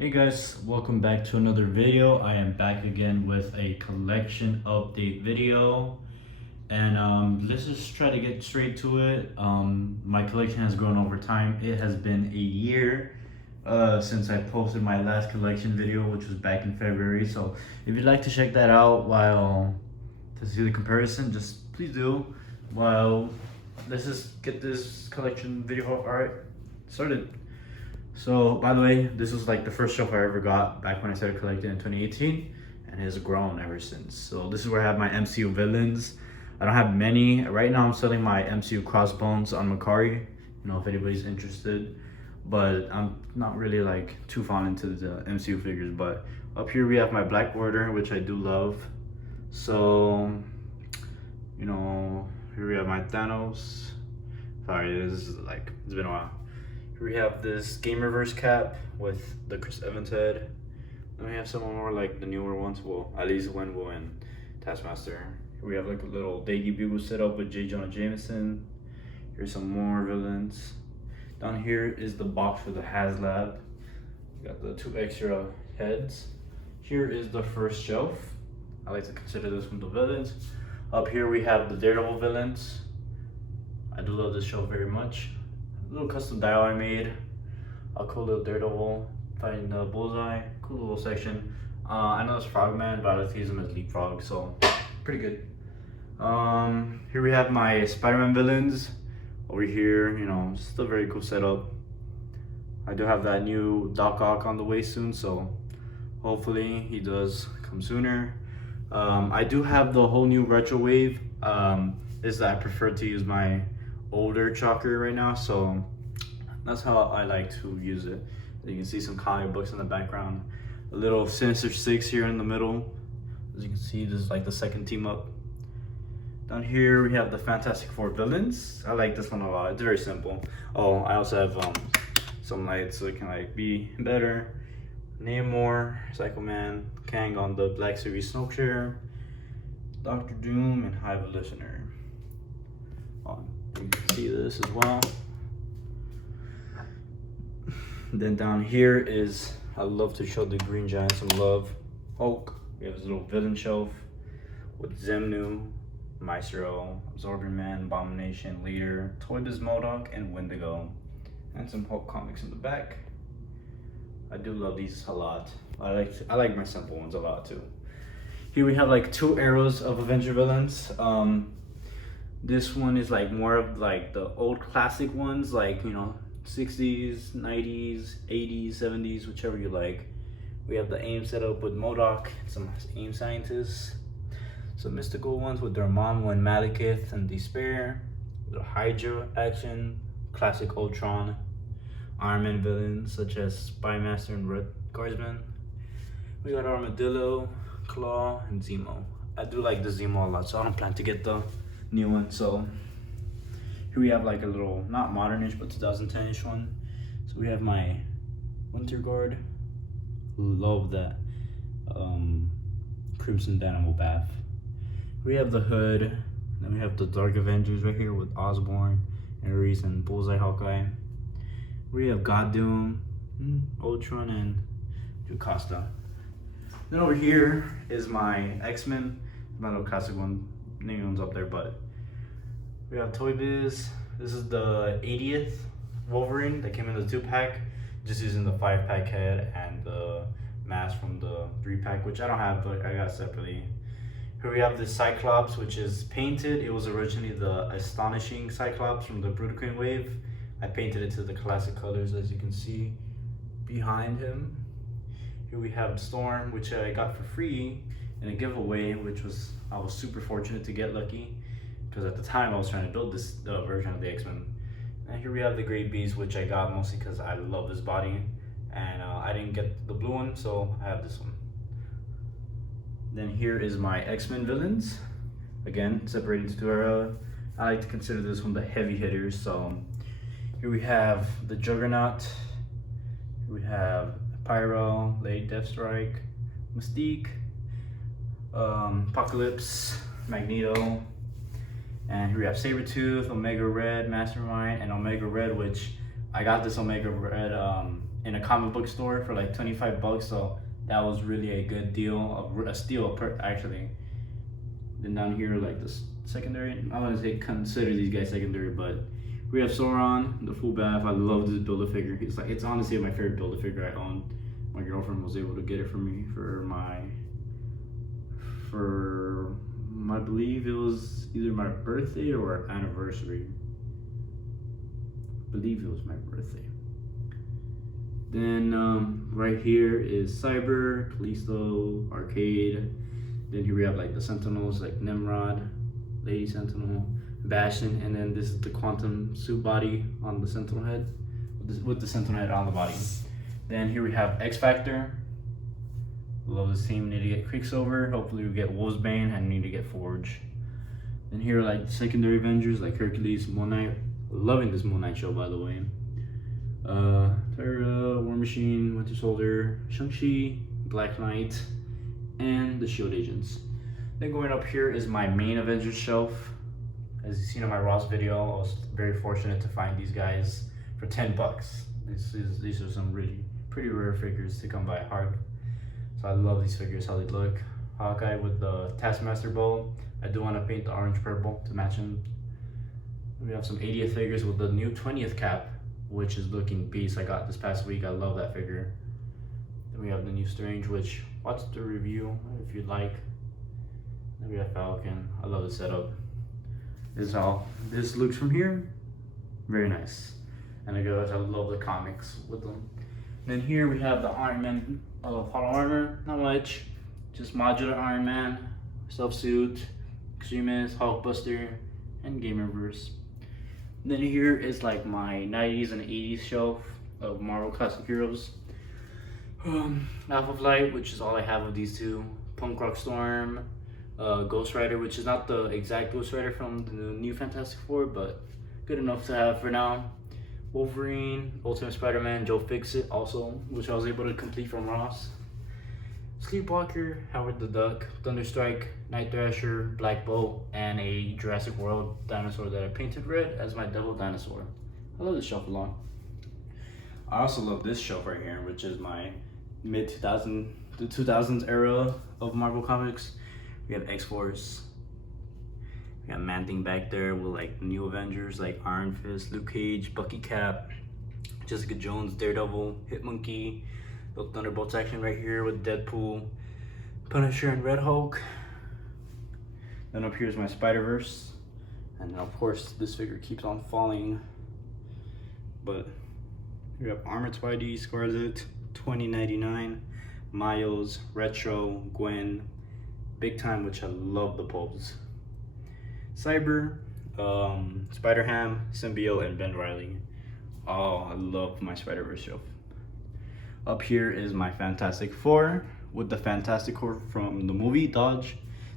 Hey guys, welcome back to another video. I am back again with a collection update video, and let's just try to get straight to it. My collection has grown over time. It has been a year since I posted my last collection video, which was back in February. So if you'd like to check that out while to see the comparison, just please do. While let's just get this collection video started. So, by the way, this was like the first shelf I ever got back when I started collecting in 2018, and it has grown ever since. So this is where I have my MCU villains. I don't have many. Right now I'm selling my MCU Crossbones on Macari, you know, if anybody's interested. But I'm not really like too fond into the MCU figures. But up here we have my Black Order, which I do love. So, you know, here we have my Thanos. Sorry, this is like, it's been a while. We have this Gamerverse cap with the Chris Evans head. Then we have some more like the newer ones, well, at least Wenwu and Taskmaster. Here we have like a little Daigi Bugle set up with J. Jonah Jameson. Here's some more villains. Down here is the box for the HasLab. We got the 2 extra heads. Here is the first shelf. I like to consider this one the villains. Up here we have the Daredevil villains. I do love this shelf very much. Little custom dial I made. A cool little Daredevil fighting the Bullseye. Cool little section. I know it's Frogman, but I like to use him as Leapfrog, so pretty good. Here we have my Spider-Man villains. Over here, you know, still very cool setup. I do have that new Doc Ock on the way soon, so hopefully he does come sooner. I do have the whole new retro wave. Is that I prefer to use my older chalker right now, so that's how I like to use it. You can see some comic books in the background, a little Sinister Six here in the middle. As you can see, this is like the second team up. Down here we have the Fantastic Four villains. I like this one a lot. It's very simple. Oh, I also have some lights so it can like be better. Namor, Psycho Man, Kang on the Black Series Snowshare, Doctor Doom, and High Evolutioner. You can see this as well. Then down here is, I love to show the Green Giant some love. Hulk. We have this little villain shelf with Zemnu, Maestro, Absorbing Man, Abomination, Leader, Toy Biz MODOK, and Wendigo. And some Hulk comics in the back. I do love these a lot. I like my simple ones a lot too. Here we have like 2 arrows of Avenger villains. This one is like more of like the old classic ones, like, you know, 60s, 90s, 80s, 70s, whichever you like. We have the AIM set up with MODOK, some AIM scientists. Some mystical ones with Dormammu and Malekith and Despair. The Hydra action, classic Ultron. Iron Man villains such as Spymaster and Red Guardsman. We got Armadillo, Claw, and Zemo. I do like the Zemo a lot, so I don't plan to get the new one. So here we have like a little, not modernish, but 2010ish one. So we have my Winter Guard. Love that Crimson Dynamo Bath. We have the Hood. Then we have the Dark Avengers right here with Osborn, Ares, and Bullseye Hawkeye. We have God Doom, Ultron, and Jocasta. Then over here is my X-Men. My little classic one. Name one's up there, but we have Toy Biz. This is the 80th Wolverine that came in the 2-pack, just using the 5-pack head and the mask from the 3-pack, which I don't have, but I got separately. Here we have this Cyclops, which is painted. It was originally the Astonishing Cyclops from the Bruticune wave. I painted it to the classic colors, as you can see behind him. Here we have Storm, which I got for free in a giveaway, which was, I was super fortunate to get lucky, because at the time I was trying to build this version of the X-Men. And here we have the Great Beast, which I got mostly because I love this body, and I didn't get the blue one, so I have this one. Then here is my X-Men villains. Again, separated into 2 areas. I like to consider this one the heavy hitters. So here we have the Juggernaut. Here we have Pyro, Lady Deathstrike, Mystique, Apocalypse, Magneto, and here we have Sabretooth, Omega Red, Mastermind, and Omega Red, which I got this Omega Red in a comic book store for like 25 bucks, so that was really a good deal, a steal actually. Then down here, like this secondary, I don't want to say consider these guys secondary, but we have Sauron, the full bath. I love this Build-A-Figure. It's honestly my favorite Build-A-Figure I own. My girlfriend was able to get it for me for I believe it was either my birthday or anniversary. I believe it was my birthday. Then right here is Cyber, Callisto, Arcade. Then here we have like the Sentinels, like Nimrod, Lady Sentinel, Bastion, and then this is the Quantum suit body on the Sentinel head, with the Sentinel head on the body. Then here we have X Factor. Love this team. Need to get Quicksilver. Hopefully we get Wolfsbane, and need to get Forge. Then here are like the secondary Avengers like Hercules, Moon Knight. Loving this Moon Knight show, by the way. Terra, War Machine, Winter Soldier, Shang-Chi, Black Knight, and the Shield Agents. Then going up here is my main Avengers shelf. As you've seen in my Ross video, I was very fortunate to find these guys for 10 bucks. These are some really pretty rare figures to come by hard. So I love these figures, how they look. Hawkeye with the Taskmaster bow. I do want to paint the orange purple to match him. We have some 80th figures with the new 20th cap, which is looking beast. I got this past week. I love that figure. Then we have the new Strange, which watch the review if you'd like. Then we have Falcon. I love the setup. This is how this looks from here. Very nice. And I love the comics with them. Then here we have the Iron Man hollow armor. Not much, just modular Iron Man, self-suit, Extremis, Hulkbuster, and Gamerverse. Then here is like my 90s and 80s shelf of Marvel classic heroes. Alpha Flight, which is all I have of these two. Punk Rock Storm, Ghost Rider, which is not the exact Ghost Rider from the new Fantastic Four, but good enough to have for now. Wolverine, Ultimate Spider-Man, Joe Fixit also, which I was able to complete from Ross. Sleepwalker, Howard the Duck, Thunderstrike, Night Thrasher, Black Bolt, and a Jurassic World dinosaur that I painted red as my Devil Dinosaur. I love this shelf a lot. I also love this shelf right here, which is my the 2000s era of Marvel Comics. We have X-Force. We got Man-Thing back there with like new Avengers like Iron Fist, Luke Cage, Bucky Cap, Jessica Jones, Daredevil, Hitmonkey, the Thunderbolts action right here with Deadpool, Punisher, and Red Hulk. Then up here is my Spider-Verse. And then of course this figure keeps on falling. But we have Armored Spidey, Scarlet, 2099, Miles, Retro, Gwen, Big Time, which I love the pose. Cyber, Spider-Ham, Symbiote, and Ben Reilly. Oh, I love my Spider-Verse shelf. Up here is my Fantastic Four with the Fantastic Four from the movie Dodge.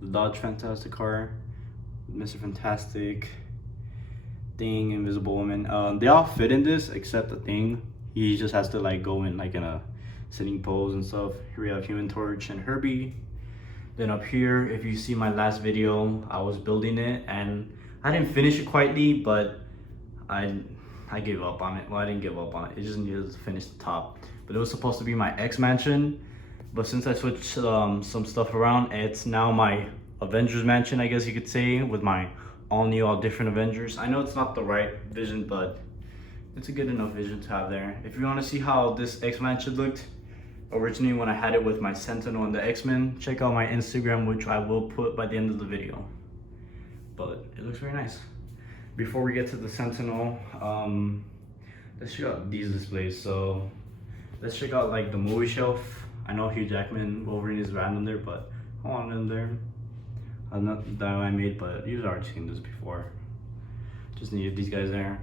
The Dodge Fantastic car, Mr. Fantastic, Thing, Invisible Woman. They all fit in this except the Thing. He just has to like go in like in a sitting pose and stuff. Here we have Human Torch and Herbie. Then up here, if you see my last video, I was building it and I didn't finish it quietly, but I gave up on it. Well, I didn't give up on it. It just needed to finish the top. But it was supposed to be my X mansion. But since I switched some stuff around, it's now my Avengers mansion, I guess you could say, with my all new, all different Avengers. I know it's not the right vision, but it's a good enough vision to have there. If you want to see how this X mansion looked originally when I had it with my Sentinel and the X-Men, check out my Instagram, which I will put by the end of the video. But it looks very nice. Before we get to the Sentinel, let's check out these displays. So let's check out like the movie shelf. I know Hugh Jackman Wolverine is random there, but I want him there. Not that I made, but you've already seen this before. Just needed these guys there.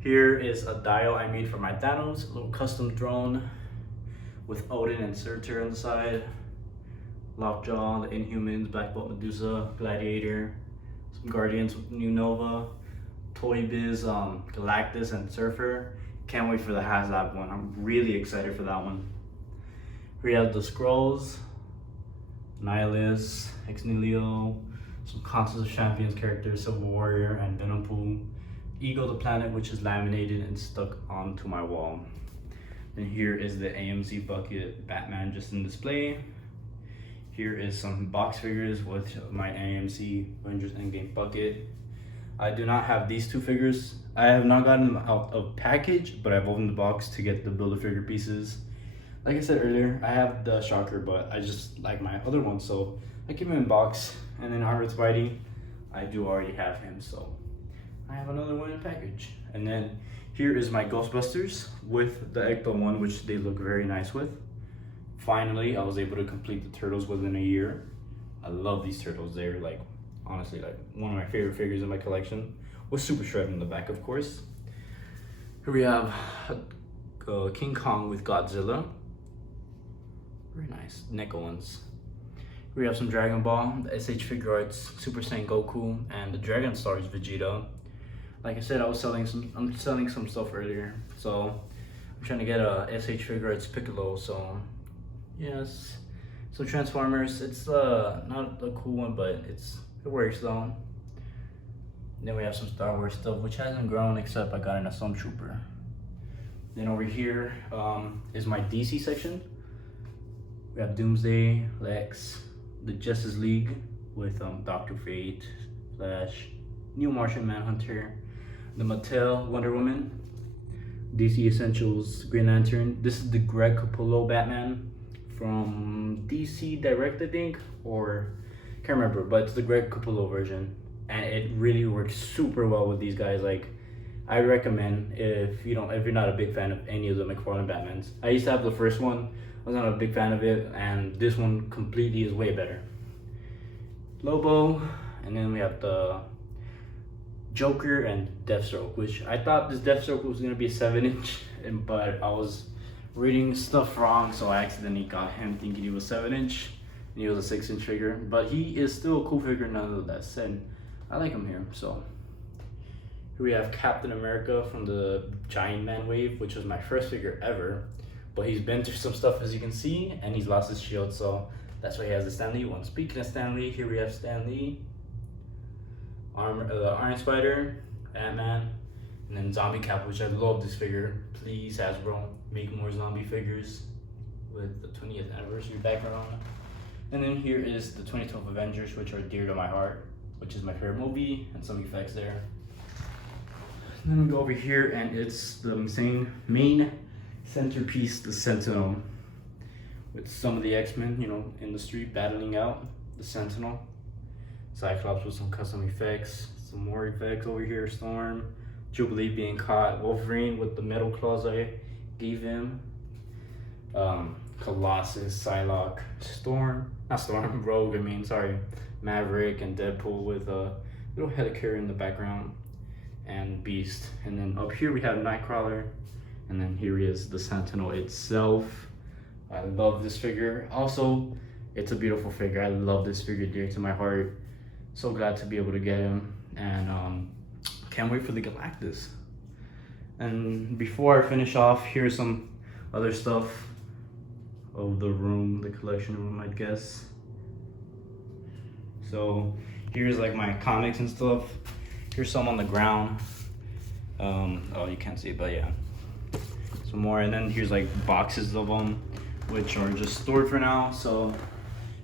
Here is a dial I made for my Thanos, a little custom drone with Odin and Surtur on the side. Lockjaw, the Inhumans, Black Bolt, Medusa, Gladiator, some Guardians with New Nova, Toy Biz, Galactus, and Surfer. Can't wait for the HasLab one. I'm really excited for that one. We have the Skrulls, Nihilus, Ex Nihilo, some Constance of Champions characters, Civil Warrior, and Venom Pool. Ego the Planet, which is laminated and stuck onto my wall. And here is the AMC bucket Batman just in display. Here is some box figures with my AMC Avengers Endgame bucket. I do not have these two figures. I have not gotten them out of package, but I've opened the box to get the Build-A-Figure pieces. Like I said earlier, I have the Shocker, but I just like my other one, so I keep him in box. And then Armored Spidey, I do already have him, so I have another one in package. And then here is my Ghostbusters with the Ecto one, which they look very nice with. Finally, I was able to complete the Turtles within a year. I love these Turtles. They're like, honestly, like one of my favorite figures in my collection. With Super Shred in the back, of course. Here we have King Kong with Godzilla. Very nice, NECA ones. We have some Dragon Ball, the SH Figure Arts, Super Saiyan Goku, and the Dragon Stars Vegeta. Like I said, I'm selling some stuff earlier, so I'm trying to get a SH Figure Arts Piccolo. So yes, so Transformers. It's not a cool one, but it works though. Then we have some Star Wars stuff, which hasn't grown except I got an Assault Trooper. Then over here is my DC section. We have Doomsday, Lex, the Justice League with Dr. Fate, Flash, New Martian Manhunter, the Mattel Wonder Woman, DC Essentials Green Lantern. This is the Greg Capullo Batman from DC Direct, I think, or can't remember, but it's the Greg Capullo version, and it really works super well with these guys. Like, I recommend if you're not a big fan of any of the McFarlane Batmans. I used to have the first one. I was not a big fan of it, and this one completely is way better. Lobo, and then we have the Joker and Deathstroke, which I thought this Deathstroke was gonna be a 7-inch, but I was reading stuff wrong, so I accidentally got him thinking he was 7-inch, and he was a 6-inch figure. But he is still a cool figure nonetheless, and I like him here. So here we have Captain America from the Giant Man wave, which was my first figure ever. But he's been through some stuff, as you can see, and he's lost his shield, so that's why he has the Stan Lee one. Speaking of Stan Lee, here we have Stan Lee, Iron Spider, Ant-Man, and then Zombie Cap, which I love this figure. Please, Hasbro, make more zombie figures with the 20th anniversary background. And then here is the 2012 Avengers, which are dear to my heart, which is my favorite movie, and some effects there. And then we go over here, and it's the main centerpiece, the Sentinel, with some of the X-Men, in the street battling out the Sentinel. Cyclops with some custom effects, some more effects over here. Storm, Jubilee being caught, Wolverine with the metal claws I gave him, Colossus, Psylocke, Rogue, Maverick, and Deadpool with a little helicarrier in the background, and Beast. And then up here we have Nightcrawler. And then here he is, the Sentinel itself. I love this figure. Also, it's a beautiful figure. I love this figure, dear to my heart. So glad to be able to get him. And can't wait for the Galactus. And before I finish off, here's some other stuff of the room, the collection room, I guess. So here's like my comics and stuff. Here's some on the ground. Oh, you can't see it, but yeah. Some more, and then here's like boxes of them, which are just stored for now. So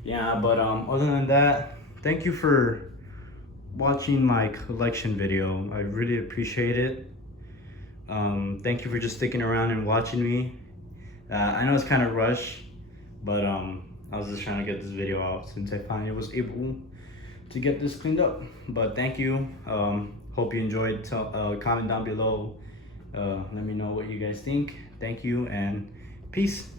yeah, but other than that, thank you for watching my collection video. I really appreciate it. Thank you for just sticking around and watching me. I know it's kind of rushed, but I was just trying to get this video out since I finally was able to get this cleaned up. But thank you. Hope you enjoyed. Comment down below. Let me know what you guys think. Thank you and peace.